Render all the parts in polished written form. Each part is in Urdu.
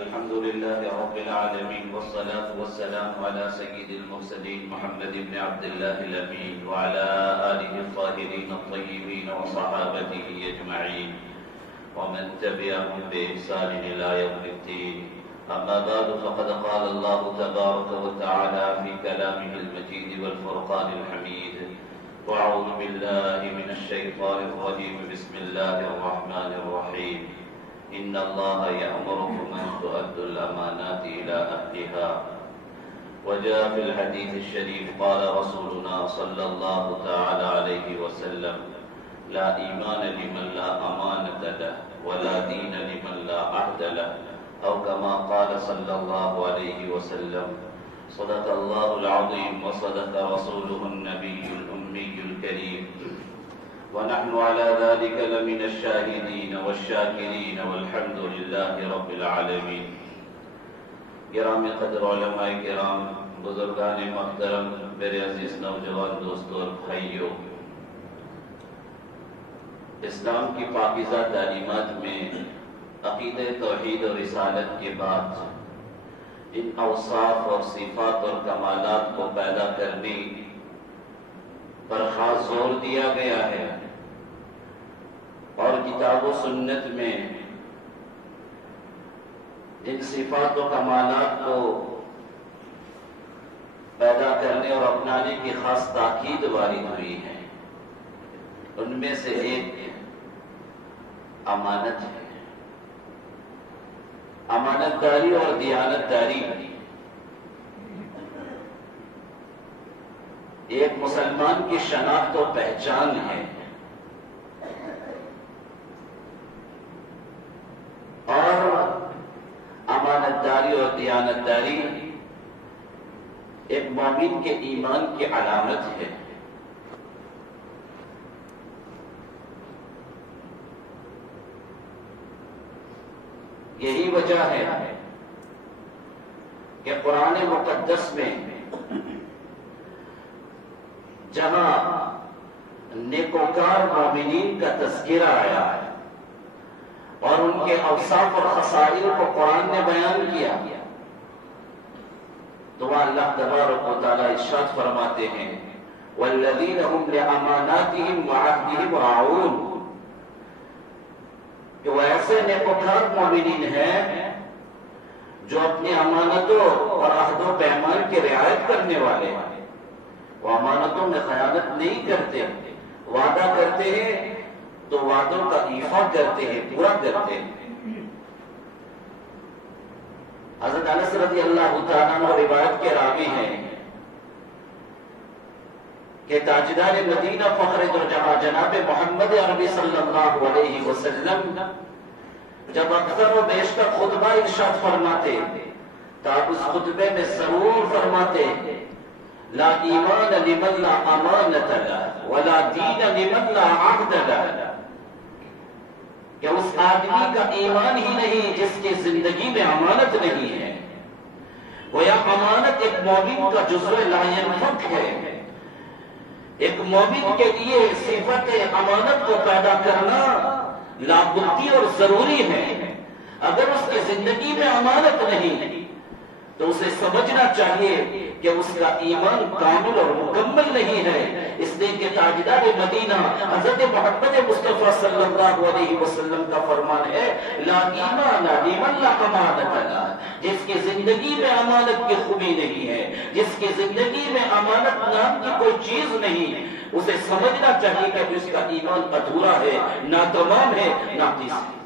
الحمد لله رب العالمين والصلاة والسلام على سيد المرسلين محمد بن عبد الله الأمين وعلى آله الطاهرين الطيبين وصحابته أجمعين ومن تبعهم بإحسان إلى يوم الدين. أما بعد فقد قال الله تبارك وتعالى في كلامه المجيد والفرقان الحميد: وأعوذ بالله من الشيطان الرجيم بسم الله الرحمن الرحيم. إن الله يأمركم أن تؤدوا الأمانات إلى أهلها. وجاء في الحديث الشريف قال رسولنا صلى الله تعالى عليه وسلم: لا إيمان لمن لا أمانة له ولا دين لمن لا عهد له، أو كما قال صلى الله عليه وسلم. صدق الله العظيم وصدق رسوله النبي الأمي الكريم، ونحن على ذلك لمن الشاهدين والشاكرين والحمد لله رب العالمين. گرامی قدر علماء کرام، بزرگان محترم، میرے عزیز نوجوان دوستوں اور بھائیوں، اسلام کی پاکیزہ تعلیمات میں عقیدہ توحید اور رسالت کے بعد ان اوصاف اور صفات اور کمالات کو پیدا کرنے پر خاص زور دیا گیا ہے، اور کتاب و سنت میں ان صفات و کمالات کو پیدا کرنے اور اپنانے کی خاص تاکید وارد ہوئی ہے۔ ان میں سے ایک امانت ہے۔ امانت داری اور دیانت داری ایک مسلمان کی شناخت و پہچان ہے، اور امانت داری اور دیانت داری ایک مومن کے ایمان کی علامت ہے۔ یہی وجہ ہے کہ قرآن مقدس میں جہاں نیکوکار مومنین کا تذکرہ آیا ہے اور ان کے اوصاف اور خصائل کو قرآن نے بیان کیا، تو وہاں اللہ تبارک و تعالی ارشاد فرماتے ہیں: والذین هم لاماناتهم وعهدهم راعون، کہ وہ ایسے نیکوکار مومنین ہیں جو اپنی امانتوں اور عہد و پیمان کی رعایت کرنے والے ہیں۔ وہ امانتوں میں خیانت نہیں کرتے، وعدہ کرتے ہیں تو وعدوں کا ایفا کرتے ہیں، پورا کرتے ہیں۔ حضرت انس رضی اللہ تعالیٰ عنہ روایت کے راوی ہیں کہ تاجدار مدینہ فخر دو جہاں جناب محمد عربی صلی اللہ علیہ وسلم جب اکثر و بیشتر خطبہ ارشاد فرماتے تو آپ اس خطبے میں ضرور فرماتے: لا ایمان لمن لا امانت له ولا دین لمن لا عہد له، کہ اس آدمی کا ایمان ہی نہیں جس کی زندگی میں امانت نہیں ہے۔ گویا امانت ایک مومن کا جزو لا ينفك ہے۔ ایک مومن کے لیے صفت امانت کو پیدا کرنا لابدی اور ضروری ہے۔ اگر اس کی زندگی میں امانت نہیں تو اسے سمجھنا چاہیے کہ اس کا ایمان کامل اور مکمل نہیں ہے، اس لیے کہ تاجدار مدینہ حضرت محمد مصطفیٰ صلی اللہ علیہ وسلم کا فرمان ہے: لا ایمان لمن لا امانت له، جس کی زندگی میں امانت کی خوبی نہیں ہے، جس کی زندگی میں امانت نام کی کوئی چیز نہیں، اسے سمجھنا چاہیے کہ اس کا ایمان ادھورا ہے، ناتمام ہے، ناقص ہے۔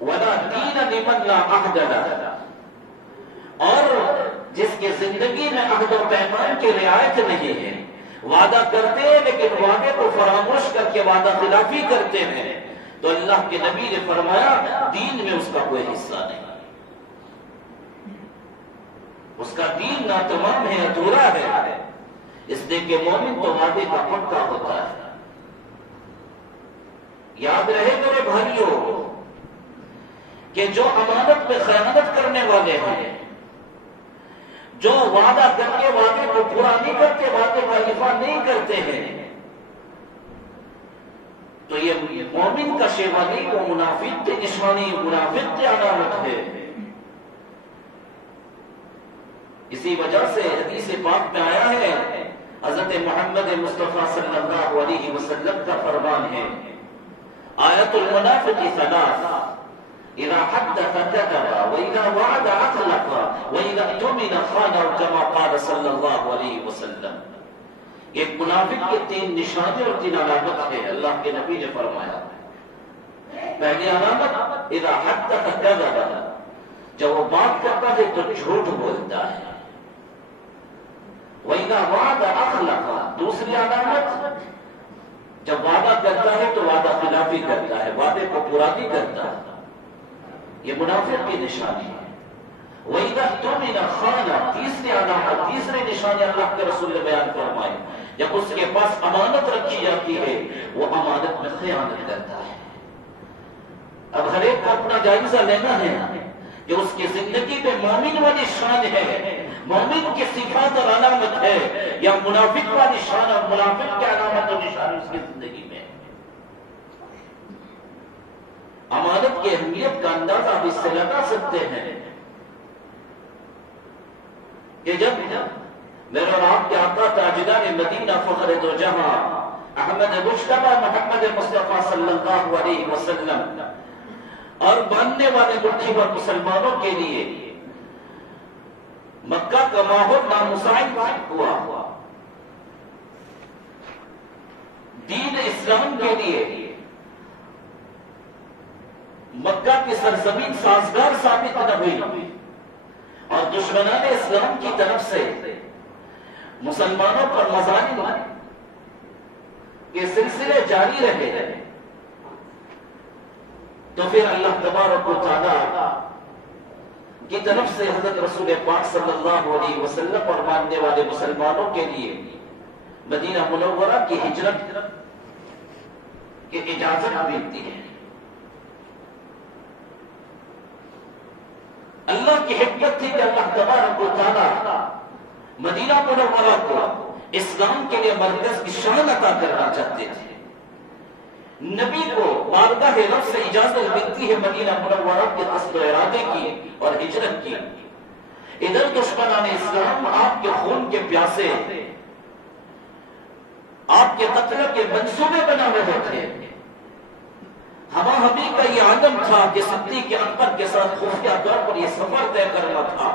وَلَا دِينَ لِمَنْ لَا عَهْدَ لَهُ، اور جس کی زندگی میں عہد و پیمان کی رعایت نہیں ہے، وعدہ کرتے ہیں لیکن وعدے کو فراموش کر کے وعدہ خلافی کرتے ہیں، تو اللہ کے نبی نے فرمایا دین میں اس کا کوئی حصہ نہیں، اس کا دین ناتمام ہے، ادھورا ہے۔ اس لیے کہ مومن تو وعدے کا پکا ہوتا ہے۔ یاد رہے میرے بھائیوں کہ جو امانت میں خیانت کرنے والے ہیں، جو وعدہ کر کے وعدے کو پورا نہیں کرتے، وعدے کا ایفا نہیں کرتے ہیں، تو یہ مومن کا شیوا نہیں، وہ منافق کی نشانی، منافق کی علامت ہے۔ اسی وجہ سے حدیث پاک میں آیا ہے، حضرت محمد مصطفیٰ صلی اللہ علیہ وسلم کا فرمان ہے، آیت المنافق ثلاث، اذا حدث كذب واذا وعد اخلف واذا اؤتمن خان، اور كما قال صلی اللہ علیہ وسلم۔ ایک منافق کے تین نشانی اور تین علامت ہے، اللہ کے نبی نے فرمایا۔ پہلی علامت اذا حدث كذب، جب وہ بات کرتا ہے تو جھوٹ بولتا ہے۔ وَإِذَا وَعَدَ أَخْلَفَ، دوسری علامت جب وعدہ کرتا ہے تو وعدہ خلافی کرتا ہے، وعدے کو پورا نہیں کرتا، یہ منافق کی نشانی ہے۔ وَإِذَا اؤْتُمِنَ خَانَ، تیسری علامت، تیسری نشانی اللہ کے رسول نے بیان فرمائی، جب اس کے پاس امانت رکھی جاتی ہے وہ امانت میں خیانت کرتا ہے۔ اب ہر ایک کو اپنا جائزہ لینا ہے کہ اس کی زندگی میں مومن والی شان ہے، مومن کی صفات اور علامت ہے، یا منافق والی شان اور منافق کی علامت اور نشانی اس کی زندگی میں۔ امانت کی اہمیت کا اندازہ آپ اس سے لگا سکتے ہیں کہ جب میرے اور آپ کے آقا تاجدار مدینہ فخر دو جہاں احمد مجتبی محمد مصطفیٰ صلی اللہ علیہ وسلم اور ماننے والے مٹھی بھر مسلمانوں کے لیے مکہ کا ماحول نامساعد ہوا، دین اسلام کے لیے مکہ کی سرزمین سازگار ثابت نہ ہوئی، اور دشمنان اسلام کی طرف سے مسلمانوں پر مظالم کے سلسلے جاری رہے، تو پھر اللہ تبارک و تعالی کی طرف سے حضرت رسول پاک صلی اللہ علیہ وسلم اور ماننے والے مسلمانوں کے لیے مدینہ منورہ کی ہجرت کی اجازت ملتی ہے۔ اللہ کی حکمت تھی کہ اللہ تبارک و تعالی مدینہ منورہ کو اسلام کے لیے مرکز کی شان عطا کرنا چاہتے تھے۔ نبی کو بارگاہ رب سے اجازت ملتی ہے مدینہ منورہ کے قصد و ارادے کی اور ہجرت کی۔ ادھر دشمنان اسلام آپ کے خون کے پیاسے، آپ کے قتل کے منصوبے بنا رہے تھے۔ ہما ہمی کا یہ عالم تھا کہ صدیق اکبر کے ساتھ خفیہ طور پر یہ سفر طے کرنا تھا،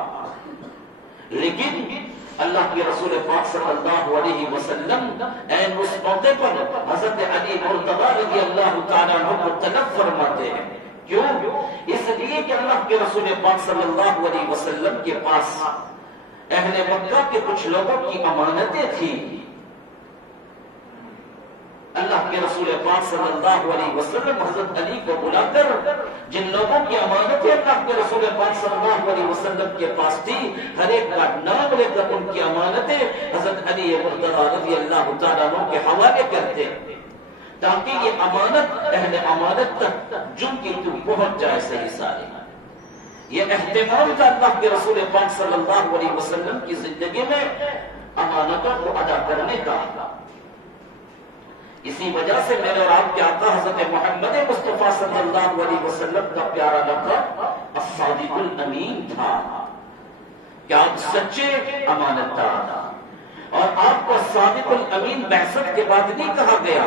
لیکن اللہ کے رسول پاک صلی اللہ علیہ وسلم این اس موقع پر حضرت علی مرتضی رضی اللہ تعالیٰ عنہ کو طلب فرماتے ہیں۔ کیوں؟ اس لیے کہ اللہ کے رسول پاک صلی اللہ علیہ وسلم کے پاس اہل مکہ کے کچھ لوگوں کی امانتیں تھیں۔ اللہ کے رسول پاک صلی اللہ علیہ وسلم حضرت علی کو بلا کر جن لوگوں کی امانتیں اللہ کے رسول پاک صلی اللہ علیہ وسلم کے پاس تھی، ہر ایک کا نام لے کر ان کی امانتیں حضرت علی مرتضی رضی اللہ تعالیٰ عنہ کے حوالے کرتے تاکہ یہ امانت اہل امانت تک جن کی تو پہنچ جائے صحیح ساری۔ یہ اہتمام تھا اللہ کے رسول پاک صلی اللہ علیہ وسلم کی زندگی میں امانتوں کو ادا کرنے کا۔ اسی وجہ سے میرے اور آپ کے آقا حضرت محمد مصطفیٰ صلی اللہ علیہ وسلم کا پیارا لقب الصادق الامین تھا کہ آپ سچے امانتدار، اور آپ کو صادق الامین بعثت کے بعد نہیں کہا گیا،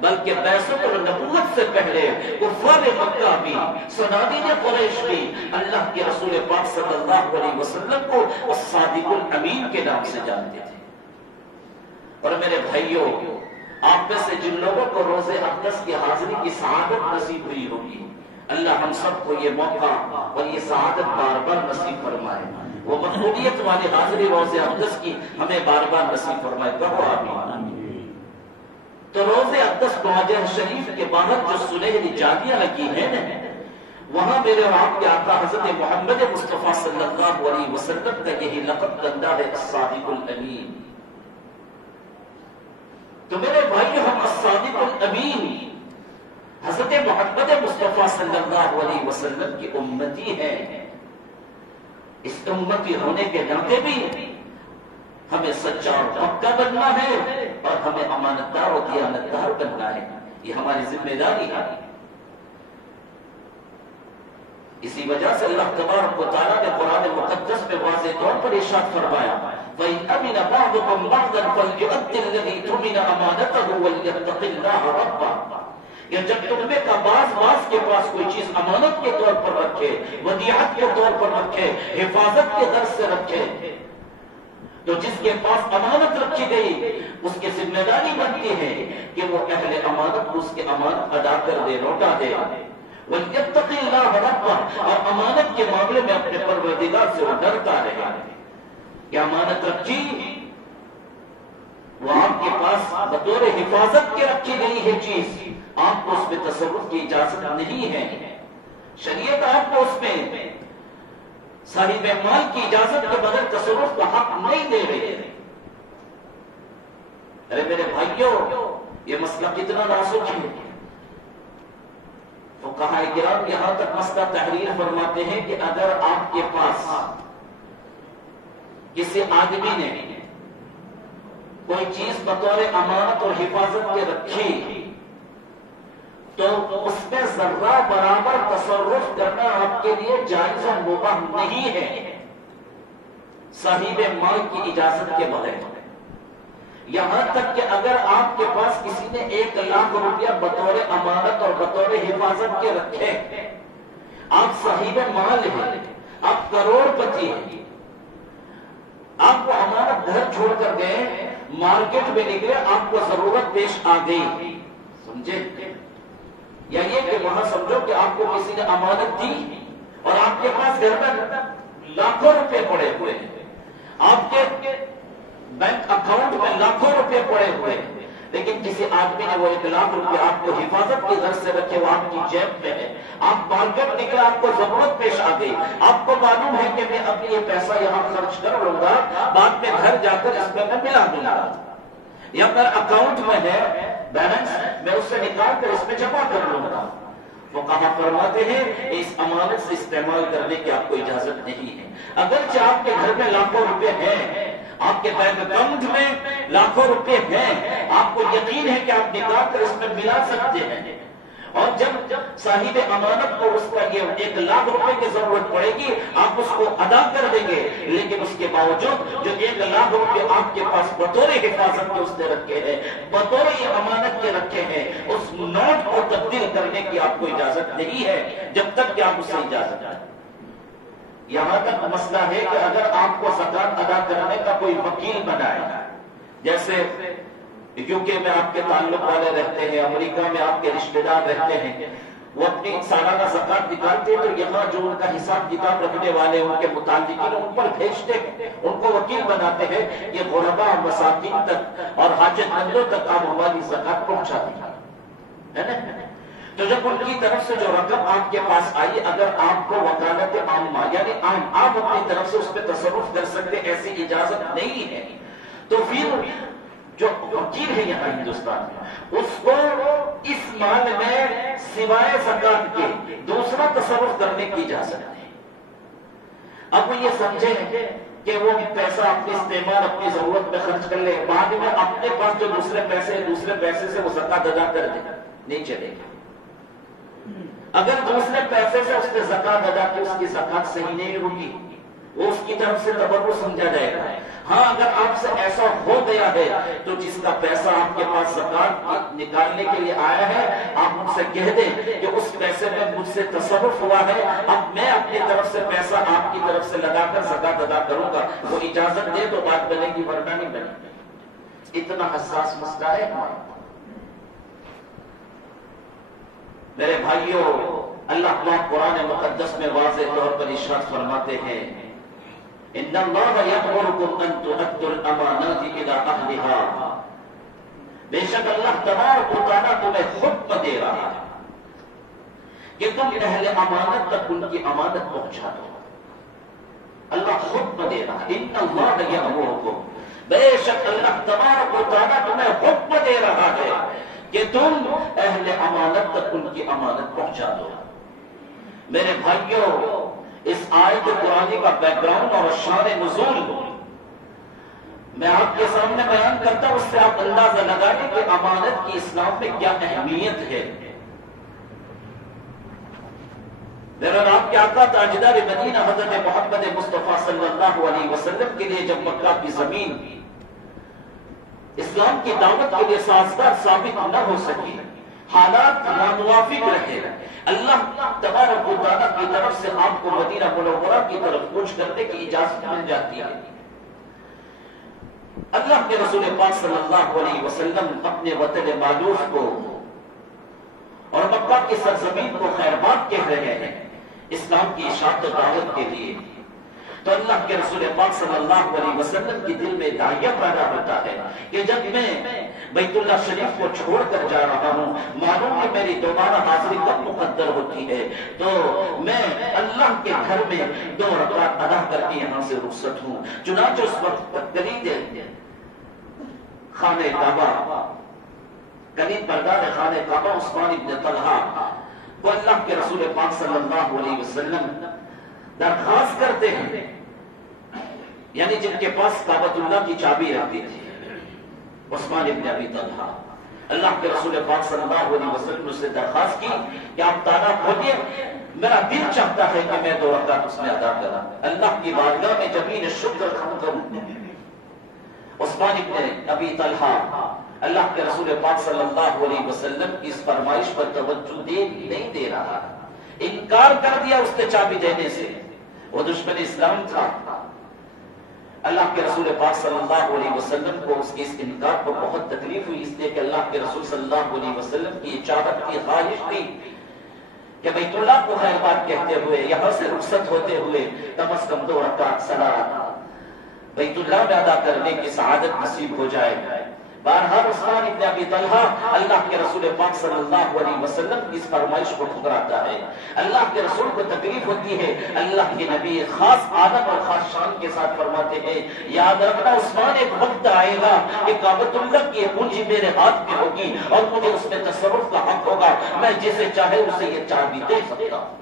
بلکہ بعثت اور نبوت سے پہلے کفار مکہ بھی، صنادید قریش بھی اللہ کے رسول پاک صلی اللہ علیہ وسلم کو الصادق الامین کے نام سے جانتے تھے۔ اور میرے بھائیوں، آپ میں سے جن لوگوں کو روزے اقدس کی حاضری کی سعادت نصیب ہوئی ہوگی، اللہ ہم سب کو یہ موقع اور یہ سعادت بار بار نصیب فرمائے، وہ مقبولیت والی حاضری روزے اقدس کی ہمیں بار بار نصیب فرمائے، کہو آمین۔ تو روزے اقدس معجر شریف کے باہر جو سنہری جالیاں لگی ہیں وہاں میرے اور آپ کے آقا حضرت محمد مصطفیٰ صلی اللہ علیہ وسلم کا یہی لقب بندہ ہے الصادق الامین۔ تو میرے بھائی، ہم الصادق الامین حضرت محمد مصطفیٰ صلی اللہ علیہ وسلم کی امتی ہیں۔ اس امتی ہونے کے ناطے بھی ہمیں سچا اور پکا بننا ہے، اور ہمیں امانتدار و دیانتدار بننا ہے۔ یہ ہماری ذمہ داری ہے. اسی وجہ سے اللہ تبارک و تعالیٰ نے قرآن مقدس میں واضح طور پر ارشاد فرمایا وَإِنْ أَمِنَ بَعْضُكُمْ بَعْضًا فَلْيُؤَدِّ الَّذِي تُؤْمِنَ أَمَانَتَهُ وَلْيَتَّقِ اللَّهَ رَبَّهُ. یا جب تم میں کا بعض کے پاس کوئی چیز امانت کے طور پر رکھے، ودیعت کے طور پر رکھے، حفاظت کے غرض سے رکھے، تو جس کے پاس امانت رکھی گئی اس کی ذمہ داری بنتی ہے کہ وہ اہل امانت کو اس کی امانت ادا کر دے، لوٹا دے. وَلْيَتَّقِ اللَّهَ رَبَّهُ، اور امانت کے معاملے میں اپنے پروردگار سے وہ ڈرتا رہے. کہ امانت رکھی وہ آپ کے پاس بطور حفاظت کے رکھی گئی ہے چیز، آپ کو اس میں تصرف کی اجازت نہیں ہے. شریعت آپ کو اس میں صاحب مال کی اجازت کے بغیر تصرف کا حق نہیں دے رہی. ارے میرے بھائیوں، یہ مسئلہ کتنا نازک ہے. فقہاء کرام یہاں تک مسئلہ تحریر فرماتے ہیں کہ اگر آپ کے پاس کسی آدمی نے کوئی چیز بطور امانت اور حفاظت کے رکھی تو اس میں ذرہ برابر تصرف کرنا آپ کے لیے جائز و مباح نہیں ہے صاحب مال کی اجازت کے بغیر. یہاں تک کہ اگر آپ کے پاس کسی نے 1,00,000 روپیہ بطور امانت اور بطور حفاظت کے رکھے، آپ صاحب مال ہیں، آپ کروڑ پتی ہیں، آپ کو امانت گھر چھوڑ کر گئے، مارکیٹ میں نکلے، آپ کو ضرورت پیش آ گئی، سمجھے؟ یا یہ کہ وہاں سمجھو کہ آپ کو کسی نے امانت دی اور آپ کے پاس گھر میں لاکھوں روپے پڑے ہوئے ہیں، آپ کے بینک اکاؤنٹ میں لاکھوں روپے پڑے ہوئے ہیں، لیکن کسی آدمی نے وہ 1,00,000 روپے آپ کو حفاظت کی غرض سے رکھے، وہ آپ کی جیب میں ہے، آپ مارکیٹ نکلے، آپ کو ضرورت پیش آ گئی، آپ کو معلوم ہے کہ میں اب یہ پیسہ یہاں خرچ کر لوں گا، بعد میں گھر جا کر اس میں ملا دوں گا، یا پھر اکاؤنٹ میں ہے بیلنس، میں اس سے نکال کر اس میں جمع کر لوں گا. وہ کہاں فرماتے ہیں اس امانت سے استعمال کرنے کی آپ کو اجازت نہیں ہے. اگرچہ آپ کے گھر میں لاکھوں روپے ہیں، آپ کے بینک اکاؤنٹ میں لاکھوں روپے ہیں، آپ کو یقین ہے کہ آپ نکال کر اس میں ملا سکتے ہیں، اور جب صاحب امانت کو اس کا یہ 1,00,000 روپے کی ضرورت پڑے گی آپ اس کو ادا کر دیں گے، لیکن اس کے باوجود جو 1,00,000 روپے آپ کے پاس بطور حفاظت کے اس نے رکھے ہیں، بطور یہ امانت کے رکھے ہیں، اس نوٹ کو تبدیل کرنے کی آپ کو اجازت نہیں ہے جب تک کہ آپ اس سے اجازت آئے. یہاں تک مسئلہ ہے کہ اگر آپ کو زکات ادا کرنے کا کوئی وکیل بنائے، جیسے یوکے میں آپ کے تعلق والے رہتے ہیں، امریکہ میں آپ کے رشتہ دار رہتے ہیں، وہ اپنی سالانہ زکات نکالتے ہیں تو یہاں جو ان کا حساب کتاب رکھنے والے ان کے متعلقین ان پر بھیجتے ہیں، ان کو وکیل بناتے ہیں، یہ غربا مساکین تک اور حاجت مندوں تک آپ ہماری زکات پہنچاتے ہیں، ہے نا؟ تو جب ان کی طرف سے جو رقم آپ کے پاس آئی، اگر آپ کو وکالت عامہ یعنی آپ اپنی طرف سے اس پہ تصرف کر سکتے ایسی اجازت نہیں ہے، تو پھر جو وکیل ہے یہاں ہندوستان میں اس کو اس مال میں سوائے زکات کے دوسرا تصرف کرنے کی اجازت ہے. اب وہ یہ سمجھے کہ وہ پیسہ اپنی استعمال اپنی ضرورت میں خرچ کر لے، بعد میں اپنے پاس جو دوسرے پیسے سے وہ زکات ادا کر دے، نہیں چلے گا. اگر دوسرے پیسے سے اس نے زکات ادا کی، اس کی زکات صحیح نہیں ہوگی، وہ اس کی طرف سے تبرع سمجھا جائے گا. ہاں اگر آپ سے ایسا ہو گیا ہے تو جس کا پیسہ آپ کے پاس زکات نکالنے کے لیے آیا ہے، آپ ان سے کہہ دیں کہ اس پیسے میں مجھ سے تصرف ہوا ہے، اب میں اپنی طرف سے پیسہ آپ کی طرف سے لگا کر زکات ادا کروں گا، وہ اجازت دے تو بات بنے گی ورنہ نہیں بنے گی. اتنا حساس مسئلہ ہے ہمارا. میرے بھائیوں، اللہ پاک قرآن مقدس میں واضح طور پر ارشاد فرماتے ہیں ان اللہ یأمرکم ان تؤدوا الامانات الی اہلها، بے شک اللہ تبارک و تعالیٰ تمہیں حکم دے رہا ہے کہ تم اہل امانت تک ان کی امانت پہنچا دو. اللہ حکم دے رہا ہے، ان اللہ یأمرکم، بے شک اللہ تبارک و تعالیٰ تمہیں حکم دے رہا ہے کہ تم اہل امانت تک ان کی امانت پہنچا دو. میرے بھائیوں، اس آیت قرآنی کا بیک گراؤنڈ اور شان نزول میں آپ کے سامنے بیان کرتا ہوں، اس سے آپ اندازہ لگائیں کہ امانت کی اسلام میں کیا اہمیت ہے۔ بہرحال آپ کے آقا تاجدار مدینہ حضرت محمد مصطفیٰ صلی اللہ علیہ وسلم کے لیے جب مکہ کی زمین اسلام کی دعوت کے لیے سازگار ثابت نہ ہو سکی، حالات ناموافق رہے، اللہ تبارک و تعالیٰ کی طرف سے آپ کو مدینہ منورہ کی طرف کوچ کرنے کی اجازت مل جاتی ہے۔ اللہ کے رسول پاک صلی اللہ علیہ وسلم اپنے وطن معلوف کو اور مکہ کی سرزمین کو خیرباد کہہ رہے ہیں اسلام کی اشاعت و دعوت کے لیے، تو اللہ کے رسول پاک صلی اللہ علیہ وسلم کی دل میں داعیہ پیدا ہوتا ہے کہ جب میں بیت اللہ شریف کو چھوڑ کر جا رہا ہوں، معلوم کہ میری دوبارہ حاضری کب مقدر ہوتی ہے، تو میں اللہ کے گھر میں 2 رکعت ادا کر کے یہاں سے رخصت ہوں۔ چنانچہ اس وقت کلید خانہ کعبہ، کلید بردار خانہ کعبہ عثمان ابن طلحہ وہ اللہ کے رسول پاک صلی اللہ علیہ وسلم درخواست کرتے ہیں، یعنی جن کے پاس کعبۃ اللہ کی چابی رہتی تھی، عثمان ابن ابی طلحہ، اللہ کے رسول پاک صلی اللہ علیہ وسلم نے سے درخواست کی کہ آپ تالا کھولیے، میرا دل چاہتا ہے کہ میں 2 رکعت اس میں ادا کروں، اللہ کی بارگاہ میں جبین شکر خم کروں۔ عثمان ابن ابی طلحہ اللہ کے رسول پاک صلی اللہ علیہ وسلم کی اس فرمائش پر توجہ نہیں دے رہا، انکار کر دیا اس نے چابی دینے سے، وہ دشمن اسلام تھا۔ اللہ کے رسول پاک صلی اللہ علیہ وسلم کو اس کے اس انکار پر بہت تکلیف ہوئی، اس لیے کہ اللہ کے رسول صلی اللہ علیہ وسلم کی چاہت کی خواہش تھی کہ بیت اللہ کو خیرباد کہتے ہوئے یہاں سے رخصت ہوتے ہوئے کم از کم 2 رکعت صلاۃ بیت اللہ میں ادا کرنے کی سعادت نصیب ہو جائے۔ بہرحال عثمان ابن ابی طلحہ اللہ کے رسول پاک صلی اللہ علیہ وسلم کی اس فرمائش کو ٹھکراتا ہے۔ اللہ کے رسول کو تکلیف ہوتی ہے، اللہ کے نبی خاص عادت اور خاص شان کے ساتھ فرماتے ہیں، یاد رکھنا عثمان ایک وقت آئے گا کہ کعبۃ اللہ کی پونجی میرے ہاتھ میں ہوگی اور مجھے اس میں تصرف کا حق ہوگا، میں جسے چاہے اسے یہ چابی دے سکتا ہوں۔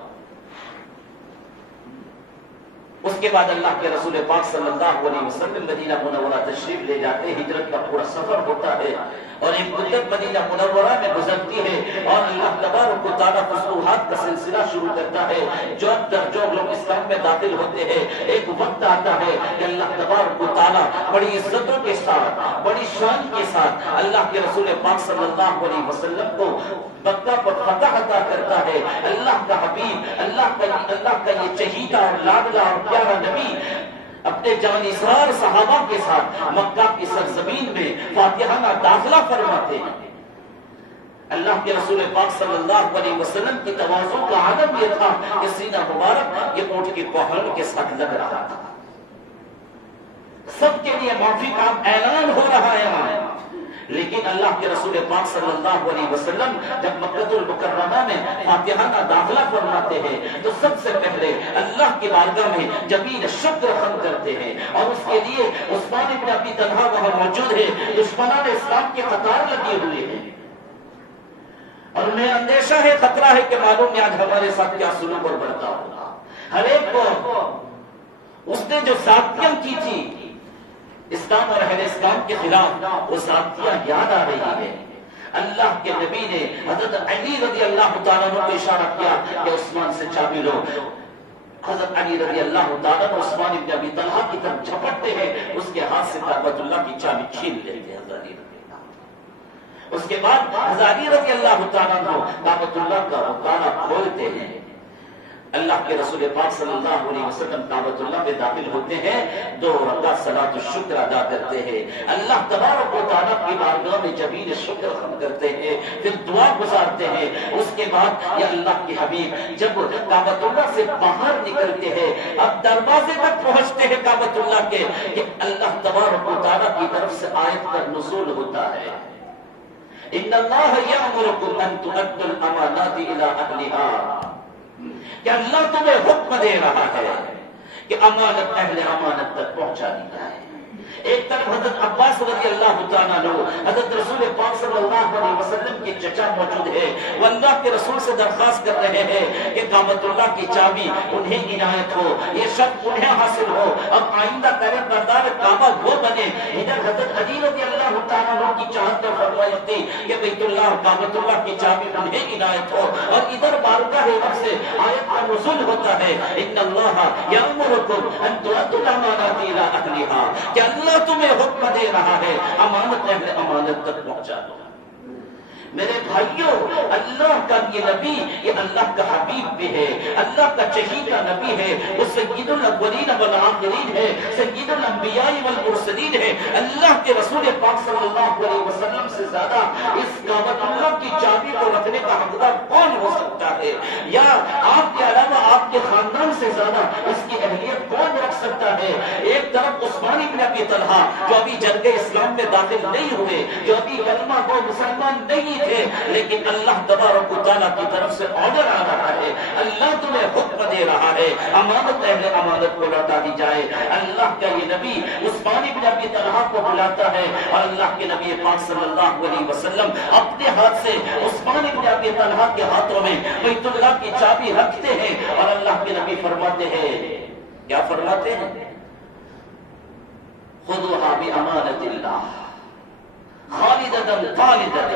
اس کے بعد اللہ کے رسول پاک صلی اللہ علیہ وسلم مدینہ منورہ تشریف لے جاتے، ہجرت کا پورا سفر ہوتا ہے اور ایک مدت مدینہ منورہ میں گزرتی ہے اور اللہ تبارک و تعالیٰ فتوحات کا سلسلہ شروع کرتا ہے، جو لوگ اسلام میں داخل ہوتے ہیں، ایک وقت آتا ہے کہ اللہ تبارک و تعالیٰ بڑی عزتوں کے ساتھ، بڑی شان کے ساتھ اللہ کے رسول پاک صلی اللہ علیہ وسلم کو مکہ پر فتح عطا کرتا ہے۔ اللہ کا حبیب، اللہ کا یہ چہیتا اور لاڈلا اور پیارا نبی اپنے جانثار صحابہ کے ساتھ مکہ کی سرزمین میں فاتحانہ داخلہ فرماتے ہیں۔ اللہ کے رسول پاک صلی اللہ علیہ وسلم کی تواضع کا عالم یہ تھا کہ سینہ مبارک یہ اونٹ کی کوہن کے ساتھ لگ رہا تھا، سب کے لیے معافی کا اعلان ہو رہا ہے، لیکن اللہ کے رسول پاک صلی اللہ علیہ وسلم جب مکہ المکرمہ میں فاتحانہ داخلہ فرماتے ہیں تو سب سے پہلے اللہ کی بارگاہ میں جبین شکر خم کرتے ہیں، اور اس کے لیے عثمان ابن ابی طلحہ وہاں موجود ہے، دشمنان اسلام کی قطار لگی ہوئی ہے اور انہیں اندیشہ ہے، خطرہ ہے کہ معلوم نہیں آج ہمارے ساتھ کیا سلوک اور برتاؤ ہوگا۔ ہر ایک کو اس نے جو زیادتیاں کی تھی اسلام اور اہل اسلام کے خلاف، وہ زیادتیاں یاد آ رہی ہے۔ اللہ کے نبی نے حضرت علی رضی اللہ تعالیٰ عنہ کو اشارہ کیا کہ عثمان سے چابی لو۔ حضرت علی رضی اللہ تعالیٰ عنہ عثمان ابن ابی طلحہ کی طرف جھپٹتے ہیں، اس کے ہاتھ سے کعبۃ اللہ کی چابی چھین لیتے ہیں حضرت علی رضی اللہ۔ اس کے بعد حضرت علی رضی اللہ تعالیٰ عنہ کعبۃ اللہ کا تالا کھولتے ہیں، اللہ کے رسول پاک صلی اللہ علیہ وسلم کعبۃ اللہ میں داخل ہوتے ہیں، 2 رکعت صلاۃ الشکر ادا کرتے ہیں، اللہ تبارک و تعالیٰ کی بارگاہ میں جبین شکر خم کرتے ہیں، پھر دعا گزارتے ہیں۔ اس کے بعد یا اللہ کے حبیب جب کعبۃ اللہ سے باہر نکلتے ہیں، اب دروازے تک پہنچتے ہیں کعبۃ اللہ کے، کہ اللہ تبارک و تعالیٰ کی طرف سے آیت کا نزول ہوتا ہے، ان اللہ یأمرکم ان تؤدوا الامانات الی اہلہا، کہ اللہ تمہیں حکم دے رہا ہے کہ امانت اہل امانت تک پہنچا دی جائے۔ ایک طرف حضرت عباس رضی اللہ تعالیٰ عنہ حضرت رسول پاک صلی اللہ علیہ وسلم کے چچا موجود ہے، وہ اللہ کے رسول سے درخواست کر رہے ہیں کہ کعبۃ اللہ کی چابی انہیں عنایت ہو، یہ شرط انہیں حاصل ہو، اب آئندہ کرم بردار کعبہ وہ بنے۔ ادھر حضرت علی رضی اللہ تعالیٰ عنہ کی چاہت اور فرمایت تھی کہ بیت اللہ کعبۃ اللہ کی چابی انہیں عنایت ہو، اور ادھر بارگاہ رب سے آیت کا نزول ہوتا ہے ان اللہ یأمرکم ان تؤدوا الامانات الی اہلھا، کہ اللہ تمہیں حکم دے رہا ہے امانت اہل امانت تک پہنچا دو۔ میرے بھائیوں، اللہ کا یہ نبی یہ اللہ کا حبیب بھی ہے، اللہ کا چہیتا نبی ہے، وہ سید الاولین والآخرین ہے، سید الانبیاء والمرسلین ہے۔ اللہ کے رسول پاک صلی اللہ علیہ وسلم سے زیادہ اس کعبۃ اللہ کی چابی کو رکھنے کا حقدار کون ہو سکتا ہے؟ یا آپ کے علاوہ آپ کے خاندان سے زیادہ اس کی اہلیت کون رکھ سکتا ہے؟ ایک طرف عثمان بن ابی طلحہ جو ابھی جنگ اسلام میں داخل نہیں ہوئے، جو ابھی کلمہ کو مسلمان نہیں تھے، لیکن اللہ تبارک و تعالیٰ کی طرف سے آرڈر آ رہا ہے، اللہ تمہیں حکم دے رہا ہے امانت اہل امانت کو لوٹا دی جائے۔ اللہ کا یہ نبی عثمان بن ابی طلحہ کو بلاتا ہے، اور اللہ کے نبی پاک صلی اللہ علیہ وسلم اپنے ہاتھ سے عثمان بن ابی طلحہ کے ہاتھوں میں بیت اللہ کی چابی رکھتے ہیں، اور اللہ کے نبی فرماتے ہیں، کیا فرماتے ہیں؟ خذوها بأمانة الله خالدة خالدة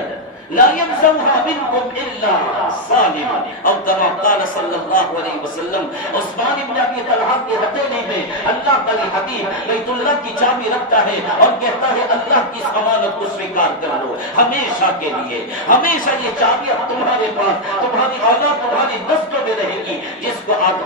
لا يلزمها منكم الا صالما، او كما قال صلی اللہ علیہ وسلم۔ عثمان بن ابی طلحہ کے ہتھیلی میں اللہ کا حبیب بیت اللہ کی چابی رکھتا ہے اور کہتا ہے اللہ کی اس امانت کو سویکار کر لو ہمیشہ کے لیے، ہمیشہ یہ چابی اب تمہارے پاس، تمہاری اولاد تمہاری نسلوں میں رہے گی، جس کو آپ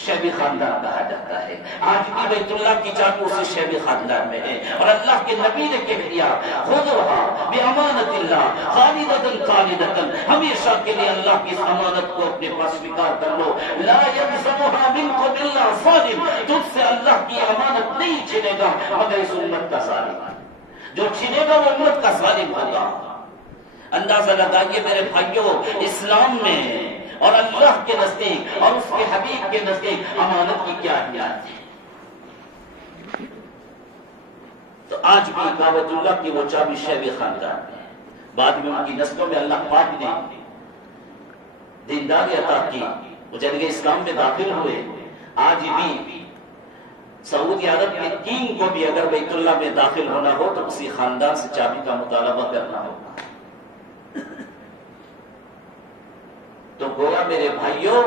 شیبی خاندان کہا جاتا ہے۔ آج بھی بیت اللہ کی چابی اسی شیبی خاندان میں ہے، اور اللہ کے نبی نے کہہ دیا خذوها بامانت اللہ خالدۃ خالدۃ، ہمیشہ کے لیے اللہ کی اس امانت کو اپنے پاس سویکار کر لو۔ لا يلزمها منكم الا صالم، تجھ سے اللہ کی امانت نہیں چھینے گا مگر اس امت کا ظالم، جو چھینے گا وہ امت کا ظالم ہوگا۔ اندازہ لگائیے میرے بھائیوں، اسلام میں اور اللہ کے نزدیک اور اس کے حبیب کے نزدیک امانت کی کیا اہمیت ہے۔ تو آج بھی کعبۃ اللہ کی وہ چابی شیبی خاندان میں، بعد میں ان کی نسلوں میں اللہ پاک نے دینداری عطا کی، وہ جنگ اسلام میں داخل ہوئے۔ آج بھی سعودی عرب کے کنگ کو بھی اگر بیت اللہ میں داخل ہونا ہو تو کسی خاندان سے چابی کا مطالبہ کرنا ہوگا۔ تو گویا میرے بھائیوں،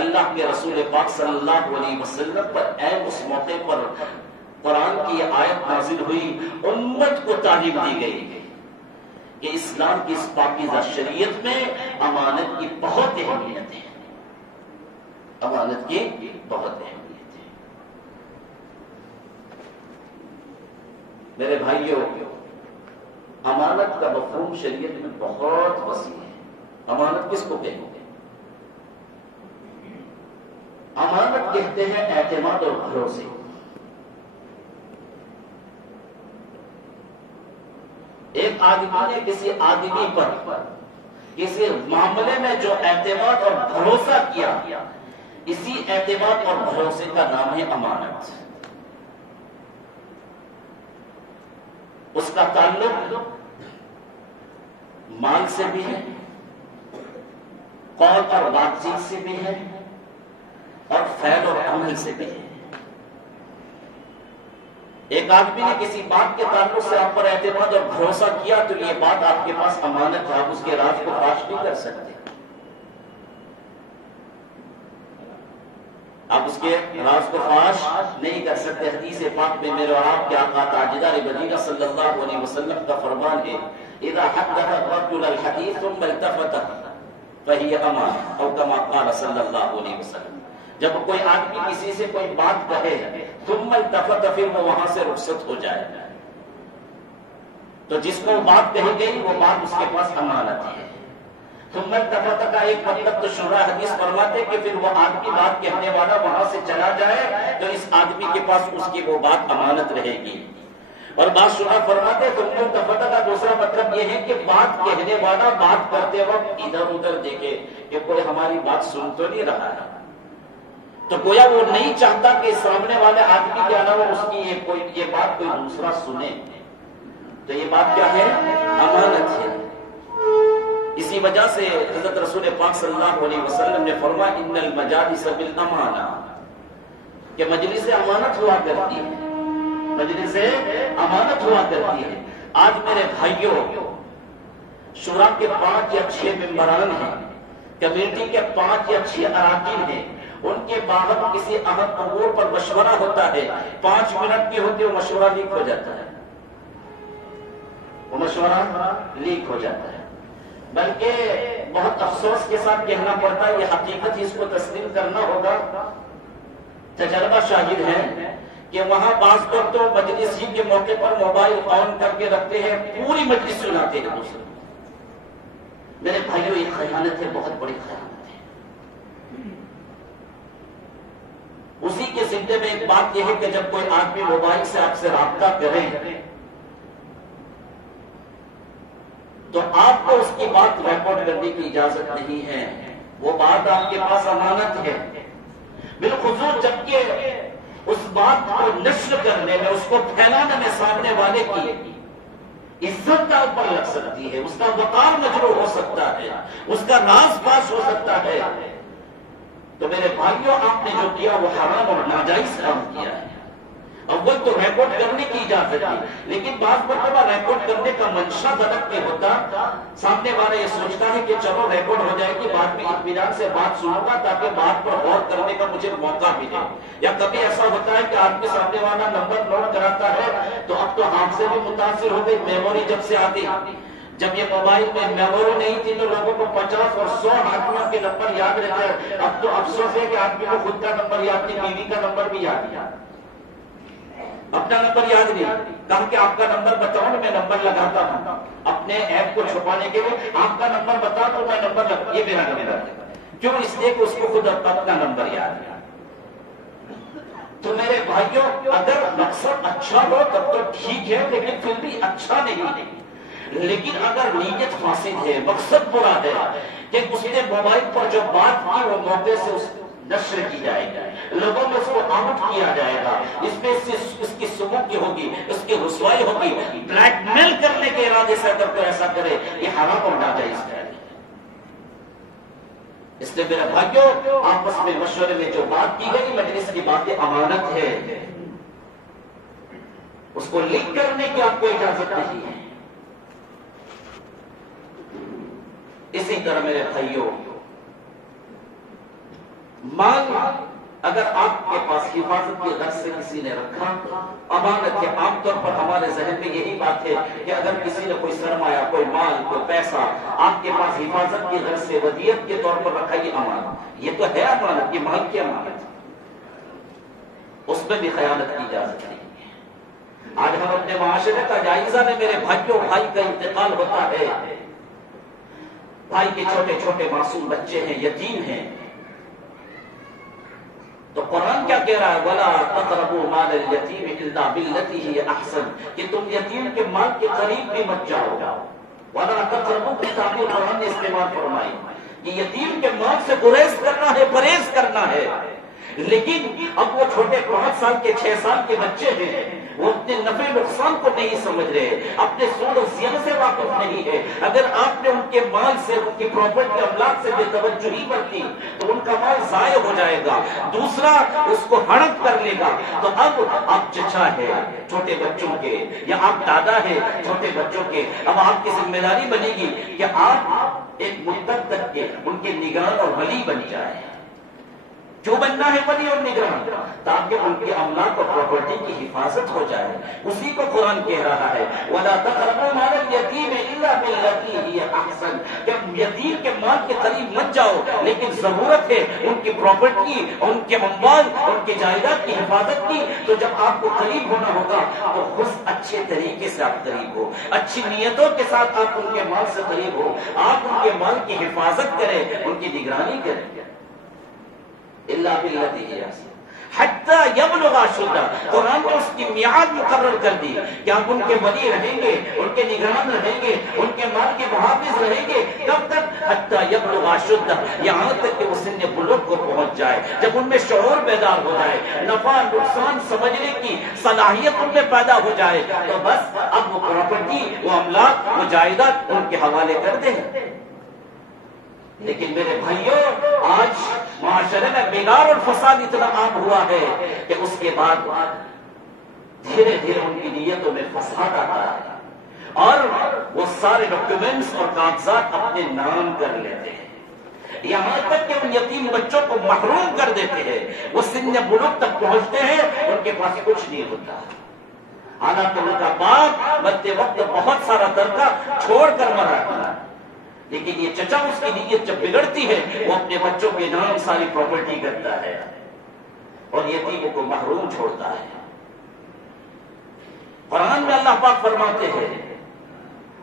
اللہ کے رسول پاک صلی اللہ علیہ وسلم پر اس موقع پر قرآن کی آیت نازل ہوئی، امت کو تعلیم دی گئی کہ اسلام کی اس پاکیزہ شریعت میں امانت کی بہت اہمیت ہے، امانت کی بہت اہمیت ہے۔ میرے بھائیوں، امانت کا مفہوم شریعت میں بہت وسیع ہے۔ امانت کس کو کہیں گے؟ امانت کہتے ہیں اعتماد اور بھروسے۔ ایک آدمی نے کسی آدمی پر کسی معاملے میں جو اعتماد اور بھروسہ کیا، اسی اعتماد اور بھروسے کا نام ہے امانت۔ اس کا تعلق مال سے بھی ہے، قول اور بات چیت سے بھی ہے، اور فعل اور عمل سے بھی ہے۔ ایک آدمی نے کسی بات کے تعلق سے آپ پر اعتماد اور بھروسہ کیا تو یہ بات آپ کے پاس امانت ہے، آپ اس کے راز کو فاش نہیں کر سکتے، آپ اس کے راز کو فاش نہیں کر سکتے۔ حدیث پاک میں میرے اور آپ کے آقا تاجدار مدینہ صلی اللہ علیہ وسلم کا فرمان ہے، اذا حدث الرجل الحديث ثم التفت فهي امانه، او كما قال صلی اللہ علیہ وسلم۔ جب کوئی آدمی کسی سے کوئی بات کہے ثم التفت، پھر وہ وہاں سے رخصت ہو جائے، تو جس کو بات کہی گئی وہ بات اس کے پاس امانت ہے۔ ثم التفت کا ایک مطلب تو شرح حدیث فرماتے کہ پھر وہ آدمی بات کہنے والا وہاں سے چلا جائے تو اس آدمی کے پاس اس کی وہ بات امانت رہے گی۔ اور بات شرح فرماتے ثم التفت کا دوسرا مطلب یہ ہے کہ بات کہنے والا بات کرتے وقت ادھر ادھر دیکھے کہ کوئی ہماری بات سن تو نہیں رہا ہے، تو گویا وہ نہیں چاہتا کہ سامنے والے آدمی کے علاوہ اس کی یہ بات کوئی دوسرا سنے. تو یہ بات کیا ہے؟ امانت ہے. اسی وجہ سے حضرت رسول پاک صلی اللہ علیہ وسلم نے فرمایا ان المجالس بالامانہ، کہ مجلس امانت ہوا کرتی ہے، مجلس امانت ہوا کرتی ہے. آج میرے بھائیوں، شورا کے 5 یا 6 ممبران ہیں، کمیٹی کے 5 یا 6 اراکین ہیں، ان کے باہر کسی اہم امور پر مشورہ ہوتا ہے، 5 منٹ کے ہوتے وہ مشورہ لیک ہو جاتا ہے، وہ مشورہ لیک ہو جاتا ہے. بلکہ بہت افسوس کے ساتھ کہنا پڑتا ہے، یہ حقیقت اس کو تسلیم کرنا ہوگا. تجربہ شاہد ہے کہ وہاں بعض لوگ تو مجلس ہی کے موقع پر موبائل آن کر کے رکھتے ہیں، پوری مجلس سناتے ہیں دوسرے. میرے بھائیوں، یہ خیانت ہے، بہت بڑی خیانت ہے. اسی کے ضمن میں ایک بات یہ ہے کہ جب کوئی آدمی موبائل سے آپ سے رابطہ کرے تو آپ کو اس کی بات ریکارڈ کرنے کی اجازت نہیں ہے. وہ بات آپ کے پاس امانت ہے. بالخصوص جبکہ اس بات کو نشر کرنے میں، اس کو پھیلانے میں سامنے والے کی عزت کا اوپر لگ سکتی ہے، اس کا وقار مجروح ہو سکتا ہے، اس کا راز پاش ہو سکتا ہے. تو میرے بھائیوں، آپ نے جو کیا وہ حرام اور ناجائز کام کیا ہے. اول تو ریکارڈ کرنے کی اجازت ہے، لیکن بعض مرتبہ ریکارڈ کرنے کا منشا غلط نہیں ہوتا. سامنے والا یہ سوچتا ہے کہ چلو ریکارڈ ہو جائے گی، بعد میں اطمینان سے بات سنوں گا تاکہ بات پر غور کرنے کا مجھے موقع ملے. یا کبھی ایسا ہوتا ہے کہ آدمی سامنے والا نمبر نوٹ کراتا ہے تو اب تو حافظے بھی متاثر ہو گئی، میموری جب سے آتی. جب یہ موبائل میں میموری نہیں تھی تو لوگوں کو 50 اور 100 آدمیوں کے نمبر یاد رہتے ہیں. اب تو افسوس ہے کہ آدمی کو خود کا نمبر یاد نہیں، بیوی کا نمبر بھی یاد نہیں، اپنا نمبر یاد نہیں. کہا کہ آپ کا نمبر بتاؤ، میں نمبر لگاتا ہوں. اپنے ایپ کو چھپانے کے لیے آپ کا نمبر بتا تو میں نمبر یہ میرا نمبر ہے. کیوں؟ اس لیے کہ اس کو خود اپنا نمبر یاد ہے. تو میرے بھائیوں، اگر مقصد اچھا ہو تب تو ٹھیک ہے، لیکن پھر بھی اچھا نہیں. لیکن اگر نیت فاسد ہے، مقصد برا ہے کہ اس نے موبائل پر جو بات کی وہ موقع سے اس نشر کی جائے گی، لوگوں میں اس کو آؤٹ کیا جائے گا، اس میں اس کی سبوکی ہوگی، اس کی رسوائی ہوگی. بلیک میل کرنے کے ارادے سے اگر کوئی ایسا کرے، یہ حرام اور ناجائز ہے. اس لیے میرے بھائیوں، آپس میں مشورے میں جو بات کی گئی، مجلس کی باتیں امانت ہے، اس کو لیک کرنے کی آپ کو اجازت نہیں ہے. اسی طرح میرے بھائیوں، مال اگر آپ کے پاس حفاظت کی غرض سے کسی نے رکھا، امانت ہے. عام طور پر ہمارے ذہن میں یہی بات ہے کہ اگر کسی نے کوئی سرمایہ، کوئی مال، کوئی پیسہ آپ کے پاس حفاظت کی غرض سے ودیعت کے طور پر رکھا، یہ امانت، یہ تو ہے امانت، یہ مال کی امانت، اس میں بھی خیانت کی اجازت نہیں ہے. آج ہم اپنے معاشرے کا جائزہ لیں میرے بھائیوں. بھائی کا انتقال ہوتا ہے، بھائی کے چھوٹے چھوٹے معصوم بچے ہیں، یتیم ہیں، تو قرآن کیا کہہ رہا ہے؟ وَلَا تَقْرَبُوا مَالَ الْيَتِيمِ إِلَّا بِالَّتِي هِيَ أَحْسَنُ، کہ تم یتیم کے مال کے قریب بھی مت جاؤ. وَلَا تَقْرَبُوا کی تعبیر قرآن نے استعمال فرمائی کہ یتیم کے مال سے گریز کرنا ہے، پرہیز کرنا ہے. لیکن اب وہ چھوٹے 5 سال کے 6 سال کے بچے ہیں، وہ اپنے نفع نقصان کو نہیں سمجھ رہے، اپنے سود و زیاں سے واقف نہیں ہے. اگر آپ نے ان کے مال سے، ان کی پراپرٹی املاک سے بے توجہی برتی تو ان کا مال ضائع ہو جائے گا، دوسرا اس کو ہڑپ کر لے گا. تو اب آپ چچا ہے چھوٹے بچوں کے، یا آپ دادا ہے چھوٹے بچوں کے، اب آپ کی ذمہ داری بنے گی کہ آپ ایک مدت تک کے ان کے نگران اور ولی بن جائیں. کیوں بننا ہے ولی اور نگران؟ تاکہ ان کے املاک اور پراپرٹی کی حفاظت ہو جائے. اسی کو قرآن کہہ رہا ہے وَلَا تَقْرَبُوا مَالَ الْيَتِيمِ إِلَّا بِالَّتِي هِيَ أَحْسَنُ، کہ یتیم کے مال کے قریب مت جاؤ، لیکن ضرورت ہے ان کی پراپرٹی، ان کے اموال، ان کے جائیداد کی حفاظت کی. تو جب آپ کو قریب ہونا ہوگا تو خود اچھے طریقے سے آپ قریب ہو، اچھی نیتوں کے ساتھ آپ ان کے مال سے قریب ہو، آپ ان کے مال کی حفاظت کریں، ان کی نگرانی کریں. اللہ باللتی ہی حتی یبلغ اشدہ، قرآن نے اس کی میعاد مقرر کر دی کہ آپ ان کے ولی رہیں گے، ان کے نگران رہیں گے، ان کے مال کے محافظ رہیں گے. کب تک؟ حتی یبلغ اشدہ، یہاں تک کہ وہ سن بلوغ کو پہنچ پہنچ جائے، جب ان میں شعور بیدار ہو جائے، نفع نقصان سمجھنے کی صلاحیت ان میں پیدا ہو جائے، تو بس اب وہ پراپرٹی، وہ املاک، وہ جائیداد ان کے حوالے کر دیں۔ لیکن میرے بھائیوں، آج معاشرے میں بگاڑ اور فساد اتنا عام ہوا ہے کہ اس کے بعد دھیرے دھیرے ان کی نیتوں میں فساد آتا ہے اور وہ سارے ڈاکیومنٹس اور کاغذات اپنے نام کر لیتے ہیں، یہاں تک کہ ان یتیم بچوں کو محروم کر دیتے ہیں۔ وہ سن بلوغ تک پہنچتے ہیں، ان کے پاس کچھ نہیں ہوتا، حالانکہ ان کا باپ مرتے وقت بہت سارا ترکہ چھوڑ کر مرا ہے، لیکن یہ چچا اس کی نیت جب بگڑتی ہے وہ اپنے بچوں کے نام ساری پراپرٹی کرتا ہے اور یتیموں کو محروم چھوڑتا ہے۔ قرآن میں اللہ پاک فرماتے ہیں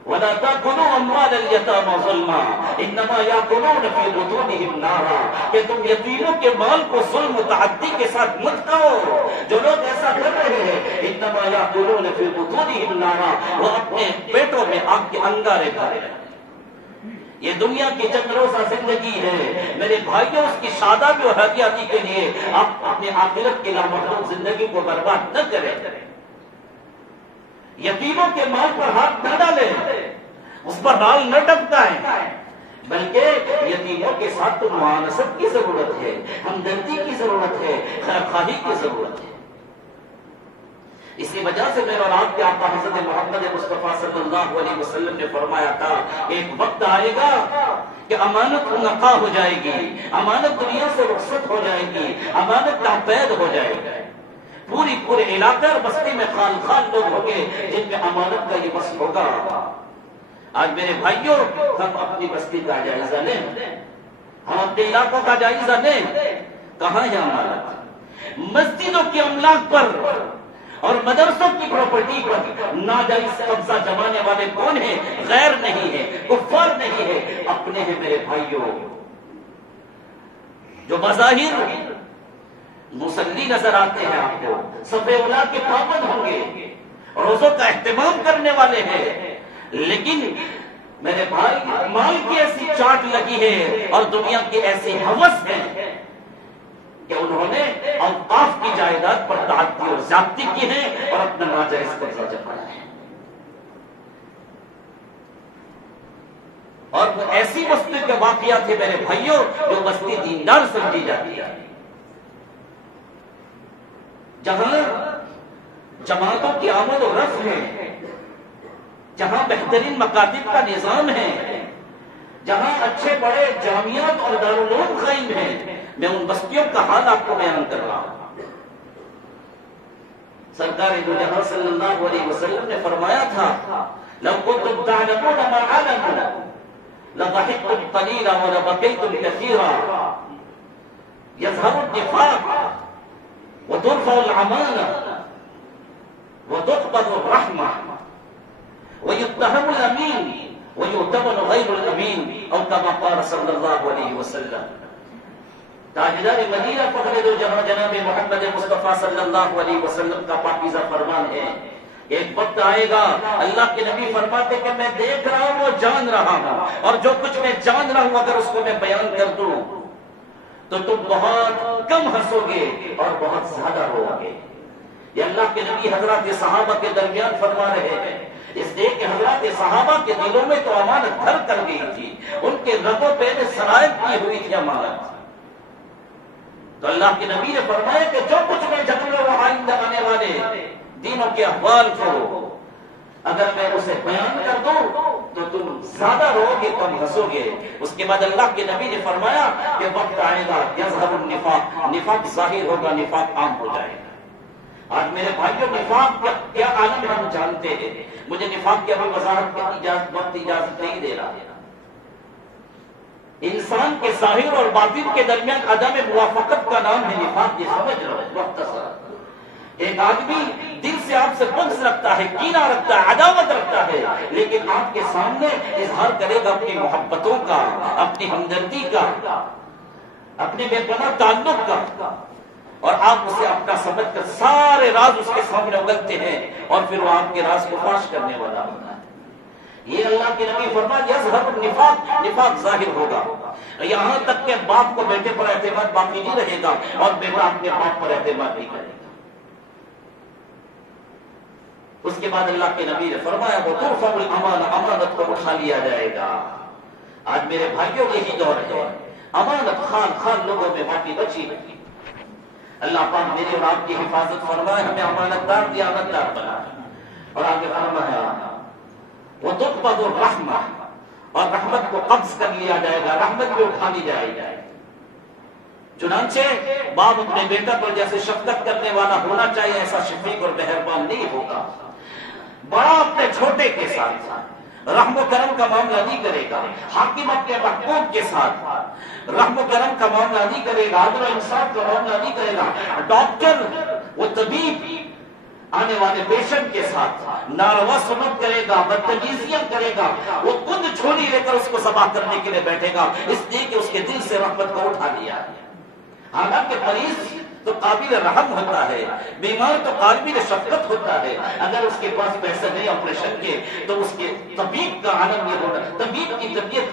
وَلَا تَأْكُلُوا أَمْوَالَ الْيَتَامَىٰ ظُلْمًا إِنَّمَا يَأْكُلُونَ فِي بُطُونِهِمْ نَارًا، کہ تم یتیموں کے مال کو ظلم و تعدی کے ساتھ مت کھاؤ۔ جو لوگ ایسا کر رہے ہیں إِنَّمَا يَأْكُلُونَ فِي بُطُونِهِمْ نَارًا، وہ اپنے پیٹوں میں آگ کے انگارے کھا رہے ہیں۔ یہ دنیا کی چند روزہ زندگی ہے میرے بھائیوں، اس کی شادابی اور حیاتیاتی کے لیے آپ اپنے آخرت کی لامحدود زندگی کو برباد نہ کریں۔ یتیموں کے مال پر ہاتھ نہ ڈالیں، اس پر نال نہ ٹپکائیں، بلکہ یتیموں کے ساتھ تو معانست کی ضرورت ہے، ہمدردی کی ضرورت ہے، خیر خواہی کی ضرورت ہے۔ اسی وجہ سے میرے اور آپ کے آقا حضرت محمد مصطفیٰ صلی اللہ علیہ وسلم نے فرمایا تھا کہ ایک وقت آئے گا کہ امانت منقطع ہو جائے گی، امانت دنیا سے رخصت ہو جائے گی، امانت ناپید ہو جائے گی، پورے علاقے اور بستی میں خال خال لوگ ہوں گے جن میں امانت کا یہ بس ہوگا۔ آج میرے بھائیوں، ہم اپنی بستی کا جائزہ لیں، ہم اپنے علاقوں کا جائزہ لیں، کہاں ہے امانت؟ مسجدوں کے املاک پر اور مدرسوں کی پراپرٹی پر ناجائز قبضہ جمانے والے کون ہیں؟ غیر نہیں ہے، کفار نہیں ہے، اپنے ہیں میرے بھائیوں، جو بظاہر مصلی نظر آتے ہیں، آپ کو صفحے اولا کے پابند ہوں گے، روزوں کا اہتمام کرنے والے ہیں، لیکن میرے بھائی مال کی ایسی چاٹ لگی ہے اور دنیا کی ایسی ہوس ہے کہ انہوں نے اوقاف کی جائیداد پر تعدی اور زیادتی کی ہے اور اپنا ناجائز قبضہ جمایا ہے۔ اور وہ ایسی بستی کے واقعات ہیں میرے بھائیوں جو بستی دیندار سمجھی جاتی ہے، جہاں جماعتوں کی آمد و رفع ہے، جہاں بہترین مکاتب کا نظام ہے، جہاں اچھے بڑے جامعات اور دارالعلوم قائم ہیں، میں ان بستیوں کا حال آپ کو بیان کر رہا ہوں۔ سرکار دو جہاں صلی اللہ علیہ وسلم نے فرمایا تھا لو کنتم تعلمون ما علموا لضحكتم قليلا ولبكيتم كثيرا يظهر النفاق وترفع الامانه وتقبض الرحمه ويتهم الامين ويؤتمن غير الامين او كما قال صلى الله عليه وسلم۔ تاجدار مدینہ فخر دو جہاں جناب محمد مصطفیٰ صلی اللہ علیہ وسلم کا پاکیزہ فرمان ہے، ایک وقت آئے گا اللہ کے نبی فرماتے کہ میں دیکھ رہا ہوں وہ جان رہا ہوں، اور جو کچھ میں جان رہا ہوں اگر اس کو میں بیان کر دوں تو تم بہت کم ہنسو گے اور بہت زیادہ رو گے۔ یہ اللہ کے نبی حضرات صحابہ کے درمیان فرما رہے ہیں، اس لیے کہ حضرات صحابہ کے دلوں میں تو امانت گھر کر گئی تھی، ان کے رگوں پہ سرایت کی ہوئی تھی امانت۔ تو اللہ کے نبی نے فرمایا کہ جو کچھ میں جھگڑے و آئین لگانے والے دینوں کے احوال کو اگر میں اسے بیان کر دوں تو تم زیادہ رو گے کم ہنسو گے۔ اس کے بعد اللہ کے نبی نے فرمایا کہ وقت آئے گا یظہر النفاق، نفاق ظاہر ہوگا، نفاق عام ہو جائے گا۔ آج میرے بھائیوں نفاق کا کیا عالم ہم جانتے ہیں، مجھے نفاق کی ابھی وضاحت کی وقت اجازت نہیں دے رہا۔ انسان کے ظاہر اور باطن کے درمیان عدم موافقت کا نام ہے نفاق، یہ سمجھ رہو مختصر۔ ایک آدمی دل سے آپ سے بغض رکھتا ہے، کینہ رکھتا ہے، عداوت رکھتا ہے، لیکن آپ کے سامنے اظہار کرے گا اپنی محبتوں کا، اپنی ہمدردی کا، اپنے بے پناہ تعلق کا، اور آپ اسے اپنا سمجھ کر سارے راز اس کے سامنے اگلتے ہیں اور پھر وہ آپ کے راز کو فاش کرنے والا ہوتا ہے۔ یہ اللہ کے نبی فرمایا یظہر النفاق، نفاق ظاہر ہوگا۔ یہاں تک کہ باپ کو بیٹے پر اعتماد باقی نہیں رہے گا اور بیٹا اپنے باپ پر اعتماد نہیں کرے گا۔ اس کے بعد اللہ کے نبی نے فرمایا وہ ترفع الامانہ، امانت کو اٹھا لیا جائے گا۔ آج میرے بھائیوں یہی دور ہے، امانت خان لوگوں میں باقی بچی نہیں۔ اللہ پاک میری اور آپ کی حفاظت فرمائے، ہمیں امانت دار دیانتدار بنائے۔ اور آگے فرمایا وہ تقبض الرحمہ، اور رحمت کو قبض کر لیا جائے گا، رحمت بھی اٹھا لی جائے گی۔ چنانچہ باپ اپنے بیٹا پر جیسے شفقت کرنے والا ہونا چاہیے ایسا شفیق اور مہربان نہیں ہوگا۔ بڑا اپنے چھوٹے کے ساتھ رحم و کرم کا معاملہ نہیں کرے گا، حاکم اپنے محکوم کے ساتھ رحم و کرم کا معاملہ نہیں کرے گا، عدل و انصاف کا معاملہ نہیں کرے گا۔ ڈاکٹر وہ طبیب آنے والے پیشنٹ کے ساتھ ناروا سلوک کرے گا، بدتمیزیاں کرے گا، وہ خود چھری لے کر اس کو ذبح کرنے کے لیے بیٹھے گا، اس لیے کہ اس کے دل سے رحمت کو اٹھا لیا ہے۔ حالانکہ مریض تو قابل رحم ہوتا ہے، بیمار تو قابل شفقت ہوتا ہے، اگر اس کے پاس پیسے نہیں آپریشن کے تو اس کے طبیب کا عالم یہ ہونا، طبیب کی طبیعت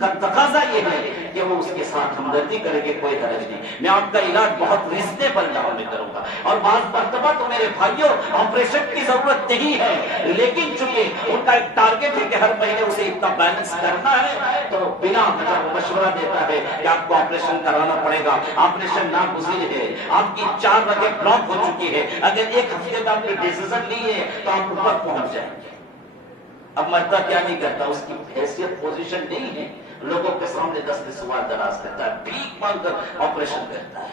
کا تقاضا یہ ہے کہ وہ اس کے ساتھ ہمدردی کرے گے، کوئی حرج نہیں، میں آپ کا علاج بہت ریزنیبل داموں میں کروں گا۔ اور بعض مرتبہ تو میرے بھائیوں آپریشن کی ضرورت نہیں ہے، لیکن چونکہ ان کا ایک ٹارگٹ ہے کہ ہر مہینے اسے اتنا بیلنس کرنا ہے تو بنا مشورہ دیتا ہے کہ آپ کو آپریشن کرانا پڑے گا، آپریشن ناگزیر ہے، آپ کی 4 رگیں بلاک ہو چکی ہے، اگر ایک ہفتے میں آپ نے ڈیسیزن لی ہے تو آپ اوپر پہنچ جائیں گے۔ اب مرتا کیا نہیں کرتا، اس کی حیثیت پوزیشن نہیں ہے، لوگوں کے سامنے دست سوال دراز کرتا ہے، بھیک مانگ کر آپریشن کرتا ہے۔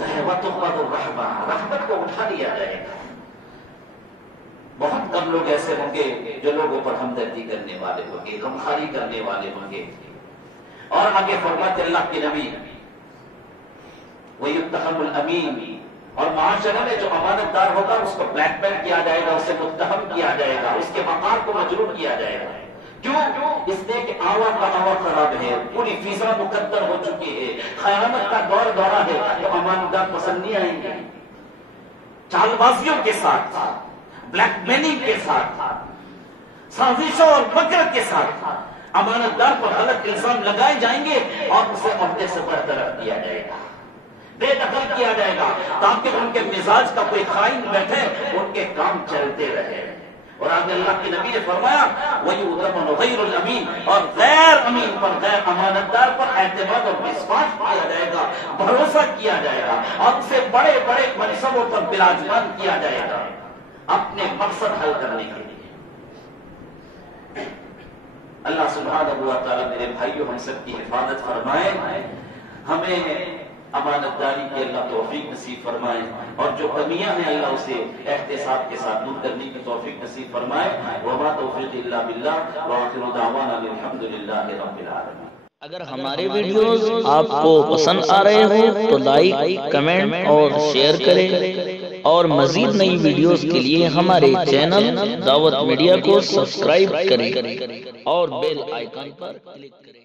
رحمت کو اٹھا لیا جائے گا۔ بہت کم لوگ ایسے ہوں گے جو لوگوں پر ہمدردی کرنے والے ہوں گے، غمخواری کرنے والے ہوں گے۔ اور آگے فرماتے اللہ کے نبی وَيُتَّهَمُ الْأَمِينِ، اور معاشرے میں جو امانت دار ہوگا اس کو بلیک میل کیا جائے گا، اسے متہم کیا جائے گا، اس کے وقار کو مجروح کیا جائے گا۔ کیوں؟ اس لیے کہ آوا کا آوا خراب ہے، پوری فضا مقدر ہو چکی ہے، خیانت کا دور دورہ ہے، تو امانت دار پسند نہیں آئیں گے۔ چال بازیوں کے ساتھ، بلیک میلنگ کے ساتھ، سازشوں اور مکر کے ساتھ امانت دار پر غلط الزام لگائے جائیں گے اور اسے عہدے سے برطرف کیا جائے گا، بے دخل کیا جائے گا، تاکہ ان کے مزاج کا کوئی خائن بیٹھے، ان کے کام چلتے رہے۔ اور آگے اللہ کے نبی نے فرمایا وَيُؤْتَمَنُ غَيْرُ الْأَمِينَ، اور غیر امین پر، غیر امانت دار پر اعتماد اور وشواس کیا جائے گا، بھروسہ کیا جائے گا، اور اسے بڑے بڑے منصبوں پر براجمان کیا جائے گا اپنے مقصد حل کرنے کے لیے۔ اللہ سبحانہ و تعالیٰ میرے بھائیوں ہم سب کی حفاظت فرمائے، ہمیں امانت داری کی اللہ توفیق نصیب فرمائے، اور جو کمیاں ہیں اللہ اسے احتساب کے ساتھ دور کرنے کی توفیق نصیب فرمائے۔ وما توفیق الا باللہ، وآخر دعوانا الحمد للہ رب العالمین۔ اگر ہمارے ویڈیوز آپ کو پسند آ رہے ہوں تو لائک، کمنٹ اور شیئر کریں، اور مزید نئی ویڈیوز کے لیے ہمارے چینل دعوت میڈیا کو سبسکرائب کریں اور بیل آئیکن پر کلک کریں۔